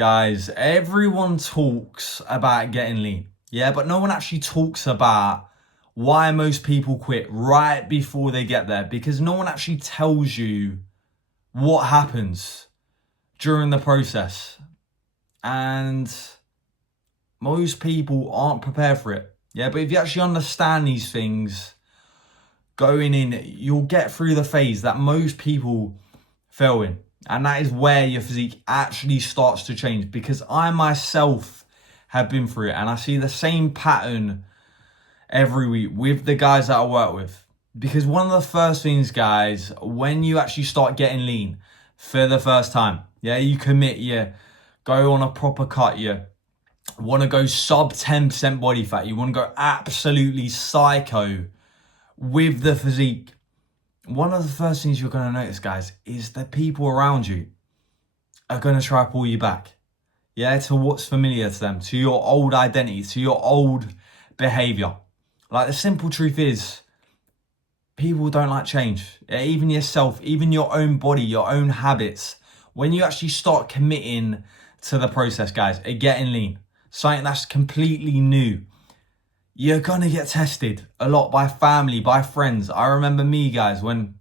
Guys, everyone talks about getting lean, yeah, but no one actually talks about why most people quit right before they get there, because no one actually tells you what happens during the process. And most people aren't prepared for it, yeah, but if you actually understand these things going in, you'll get through the phase that most people fail in. And that is where your physique actually starts to change, because I myself have been through it and I see the same pattern every week with the guys that I work with. Because one of the first things, guys, when you actually start getting lean for the first time, yeah, you commit, you go on a proper cut, you want to go sub 10% body fat, you want to go absolutely psycho with the physique. One of the first things you're going to notice, guys, is the people around you are going to try to pull you back. Yeah, to what's familiar to them, to your old identity, to your old behavior. Like, the simple truth is, people don't like change. Yeah, even yourself, even your own body, your own habits. When you actually start committing to the process, guys, of getting lean, something that's completely new, you're going to get tested a lot by family, by friends. I remember me, guys, when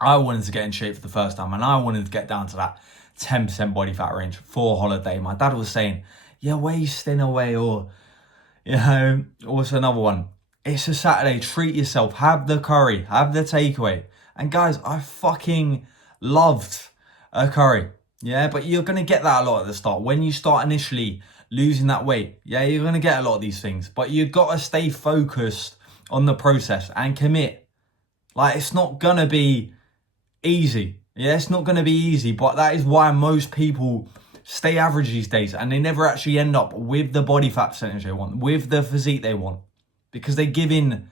I wanted to get in shape for the first time and I wanted to get down to that 10% body fat range for holiday. My dad was saying, you're wasting away, or, what's another one? It's a Saturday, treat yourself, have the curry, have the takeaway. And guys, I fucking loved a curry. Yeah, but you're going to get that a lot at the start. When you start initially losing that weight, yeah, you're going to get a lot of these things, but you've got to stay focused on the process and commit. Like, it's not going to be easy. Yeah, it's not going to be easy, but that is why most people stay average these days and they never actually end up with the body fat percentage they want, with the physique they want, because they give in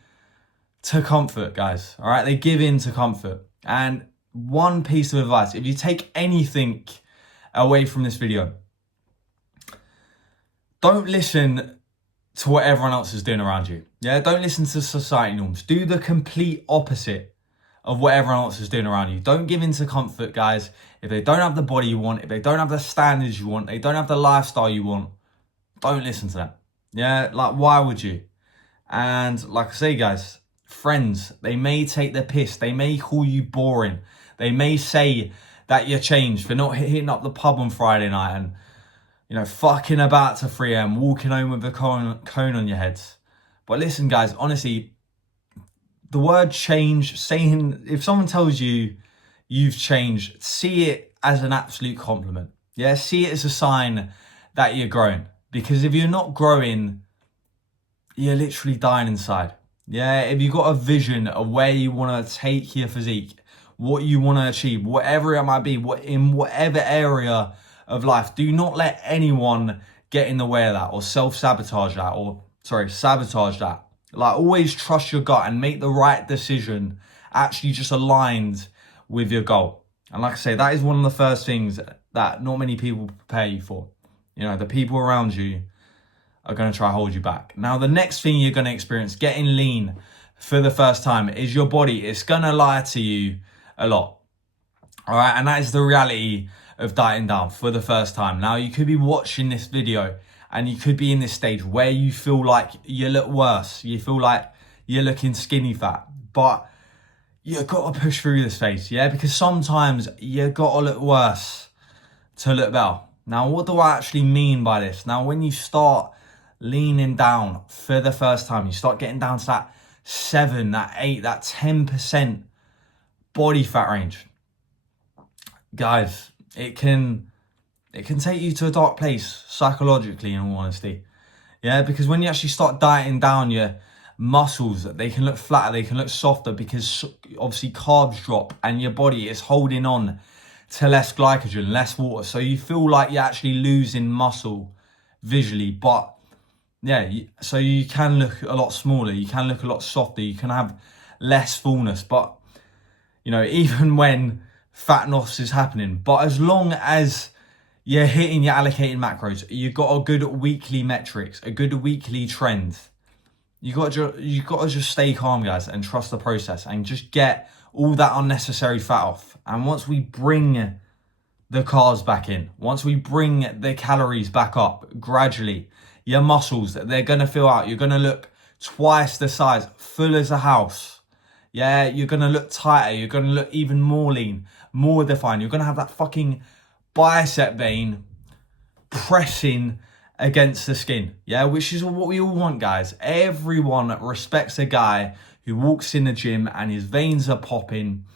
to comfort, guys. All right, they give in to comfort. And one piece of advice, if you take anything away from this video, don't listen to what everyone else is doing around you. Yeah, don't listen to society norms. Do the complete opposite of what everyone else is doing around you. Don't give in to comfort, guys. If they don't have the body you want, if they don't have the standards you want, they don't have the lifestyle you want, don't listen to them. Yeah, like, why would you? And like I say, guys, friends, they may take the piss. They may call you boring. They may say that you're changed for not hitting up the pub on Friday night and, fucking about to 3 a.m, walking home with a cone on your heads. But listen, guys, honestly, the word change, saying, if someone tells you you've changed, see it as an absolute compliment. Yeah, see it as a sign that you're growing. Because if you're not growing, you're literally dying inside. Yeah, if you've got a vision of where you want to take your physique, what you want to achieve, whatever it might be, in whatever area of life, do not let anyone get in the way of that or sabotage that. Like, always trust your gut and make the right decision, actually just aligned with your goal. And like I say, that is one of the first things that not many people prepare you for. The people around you are going to try to hold you back. Now, the next thing you're going to experience getting lean for the first time is your body. It's going to lie to you a lot. All right. And that is the reality of dieting down for the first time. Now, you could be watching this video and you could be in this stage where you feel like you look worse. You feel like you're looking skinny fat, but you've got to push through this phase. Yeah. Because sometimes you got to look worse to look better. Now, what do I actually mean by this? Now, when you start leaning down for the first time, you start getting down to that 7, that 8, that 10% body fat range. Guys, it can take you to a dark place psychologically, in all honesty. Yeah, because when you actually start dieting down, your muscles, they can look flatter, they can look softer, because obviously carbs drop and your body is holding on to less glycogen, less water. So you feel like you're actually losing muscle visually, but yeah, so you can look a lot smaller, you can look a lot softer, you can have less fullness. But, even when fat loss is happening, but as long as you're hitting your allocated macros, you've got a good weekly metrics, a good weekly trend, you got to just stay calm, guys, and trust the process and just get all that unnecessary fat off. And once we bring the carbs back in, once we bring the calories back up gradually, your muscles, they're going to fill out. You're going to look twice the size, full as a house. Yeah, you're going to look tighter. You're going to look even more lean, more defined. You're going to have that fucking bicep vein pressing against the skin. Yeah, which is what we all want, guys. Everyone respects a guy who walks in the gym and his veins are popping.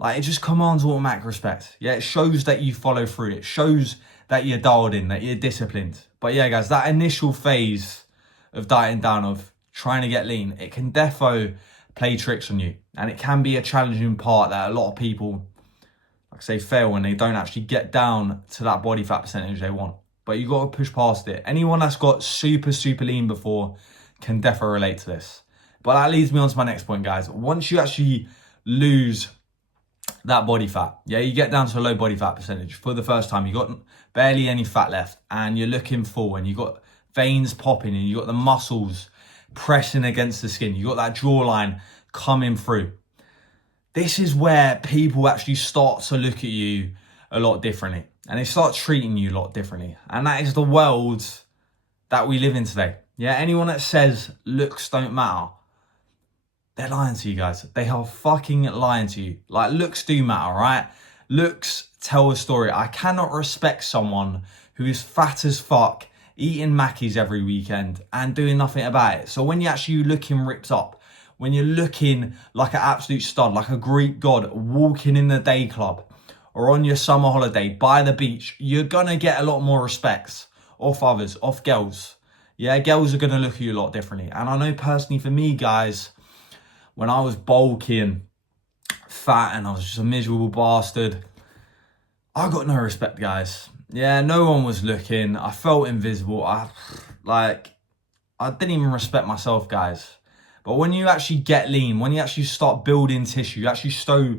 Like, it just commands automatic respect. Yeah, it shows that you follow through. It shows that you're dialed in, that you're disciplined. But yeah, guys, that initial phase of dieting down, of trying to get lean, it can defo play tricks on you. And it can be a challenging part that a lot of people, like I say, fail when they don't actually get down to that body fat percentage they want. But you got to push past it. Anyone that's got super, super lean before can defo relate to this. But that leads me on to my next point, guys. Once you actually lose that body fat, yeah, you get down to a low body fat percentage for the first time, you got barely any fat left and you're looking full and you got veins popping and you got the muscles pressing against the skin, you got that jawline coming through. This is where people actually start to look at you a lot differently and they start treating you a lot differently. And that is the world that we live in today. Yeah, anyone that says looks don't matter, they're lying to you, guys. They are fucking lying to you. Like, looks do matter, right? Looks tell a story. I cannot respect someone who is fat as fuck, eating Mackies every weekend and doing nothing about it. So when you're actually looking ripped up, when you're looking like an absolute stud, like a Greek god, walking in the day club or on your summer holiday by the beach, you're gonna get a lot more respect off others, off girls. Yeah, girls are gonna look at you a lot differently. And I know personally for me, guys, when I was bulking, fat, and I was just a miserable bastard, I got no respect, guys. Yeah, no one was looking. I felt invisible. I didn't even respect myself, guys. But when you actually get lean, when you actually start building tissue, you actually show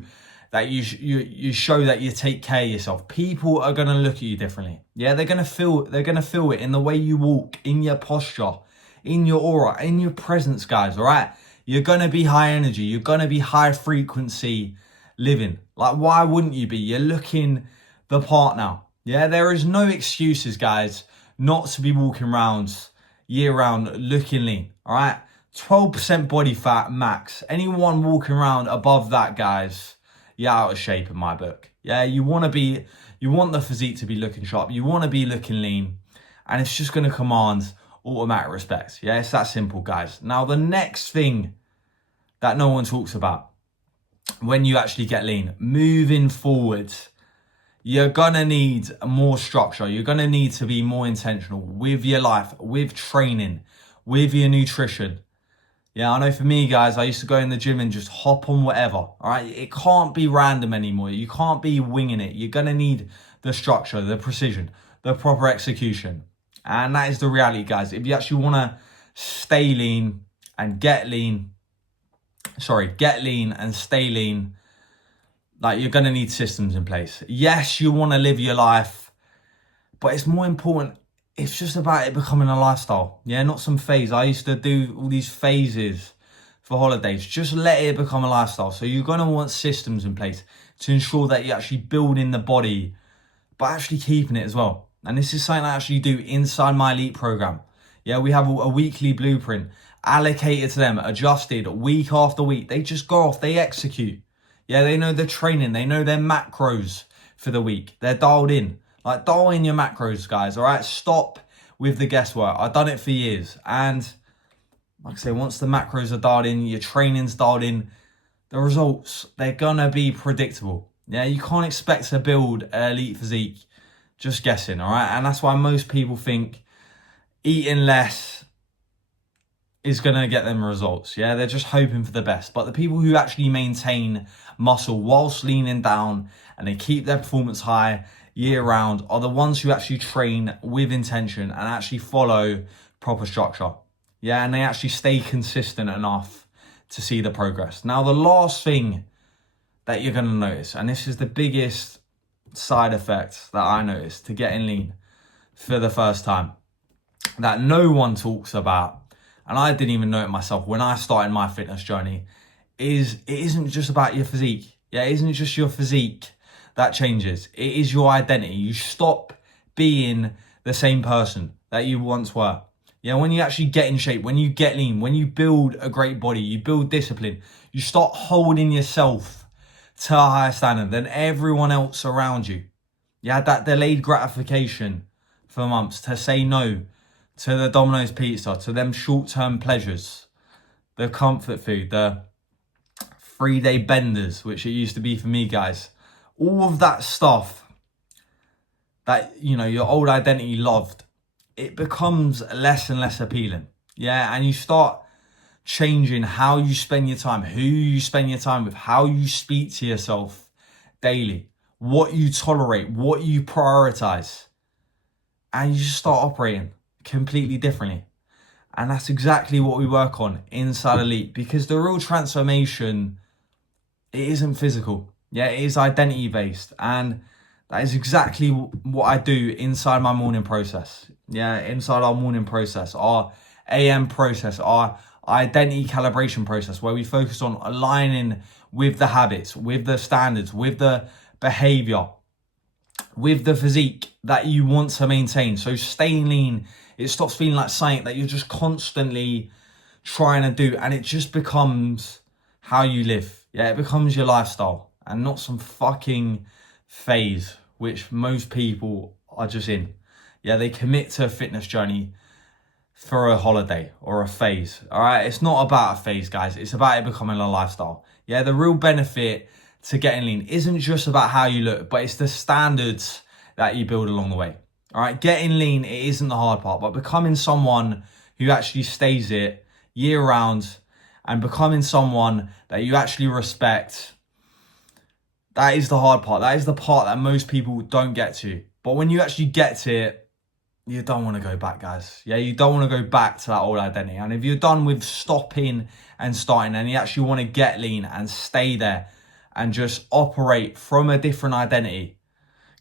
that you show that you take care of yourself, people are gonna look at you differently. Yeah, they're gonna feel it in the way you walk, in your posture, in your aura, in your presence, guys. All right. You're going to be high energy. You're going to be high frequency living. Like, why wouldn't you be? You're looking the part now. Yeah, there is no excuses, guys, not to be walking around year round looking lean. All right. 12% body fat max. Anyone walking around above that, guys, you're out of shape in my book. Yeah, you want the physique to be looking sharp. You want to be looking lean. And it's just going to command automatic respect. Yeah, it's that simple, guys. Now, the next thing that no one talks about when you actually get lean, moving forward, you're gonna need more structure. You're gonna need to be more intentional with your life, with training, with your nutrition. Yeah, I know for me, guys, I used to go in the gym and just hop on whatever. All right, it can't be random anymore. You can't be winging it. You're gonna need the structure, the precision, the proper execution. And that is the reality, guys. If you actually wanna stay lean and get lean and stay lean, like, you're going to need systems in place. Yes, you want to live your life, but it's more important. It's just about it becoming a lifestyle. Yeah, not some phase. I used to do all these phases for holidays. Just let it become a lifestyle. So you're going to want systems in place to ensure that you're actually building the body, but actually keeping it as well. And this is something I actually do inside my elite program. Yeah, we have a weekly blueprint allocated to them, adjusted week after week. They just go off, they execute. Yeah, they know the training, they know their macros for the week. They're dialed in. Like, dial in your macros, guys, all right? Stop with the guesswork. I've done it for years. And like I say, once the macros are dialed in, your training's dialed in, the results, they're gonna be predictable. Yeah, you can't expect to build an elite physique just guessing, all right? And that's why most people think eating less is going to get them results. Yeah, they're just hoping for the best. But the people who actually maintain muscle whilst leaning down and they keep their performance high year round are the ones who actually train with intention and actually follow proper structure. Yeah, and they actually stay consistent enough to see the progress. Now, the last thing that you're going to notice, and this is the biggest side effect that I noticed to getting lean for the first time, that no one talks about, and I didn't even know it myself when I started my fitness journey, is it isn't just about your physique. Yeah, it isn't just your physique that changes. It is your identity. You stop being the same person that you once were. Yeah, when you actually get in shape, when you get lean, when you build a great body, you build discipline, you start holding yourself to a higher standard than everyone else around you. You had that delayed gratification for months to say no to the Domino's pizza, to them short-term pleasures, the comfort food, the 3-day benders, which it used to be for me, guys. All of that stuff that, you know, your old identity loved, it becomes less and less appealing. Yeah, and you start changing how you spend your time, who you spend your time with, how you speak to yourself daily, what you tolerate, what you prioritize. And you just start operating completely differently. And that's exactly what we work on inside Elite, because the real transformation, it isn't physical. Yeah, it is identity based. And that is exactly what I do inside my morning process. Yeah, inside our morning process, our AM process, our identity calibration process, where we focus on aligning with the habits, with the standards, with the behavior, with the physique that you want to maintain. So staying lean, it stops feeling like something that you're just constantly trying to do, and it just becomes how you live. Yeah, it becomes your lifestyle and not some fucking phase which most people are just in. Yeah, they commit to a fitness journey for a holiday or a phase. All right, it's not about a phase, guys. It's about it becoming a lifestyle. Yeah, the real benefit to getting lean isn't just about how you look, but it's the standards that you build along the way. All right, getting lean, it isn't the hard part, but becoming someone who actually stays it year round and becoming someone that you actually respect, that is the hard part. That is the part that most people don't get to. But when you actually get to it, you don't want to go back, guys. Yeah, you don't want to go back to that old identity. And if you're done with stopping and starting, and you actually want to get lean and stay there and just operate from a different identity,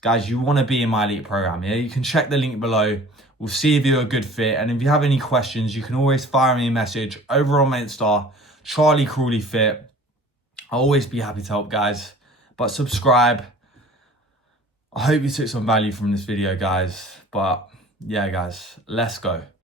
guys, you want to be in my Elite program. Yeah, you can check the link below. We'll see if you're a good fit. And if you have any questions, you can always fire me a message over on my Insta, Charlie Crawley Fit. I'll always be happy to help, guys. But subscribe. I hope you took some value from this video, guys. But yeah, guys, let's go.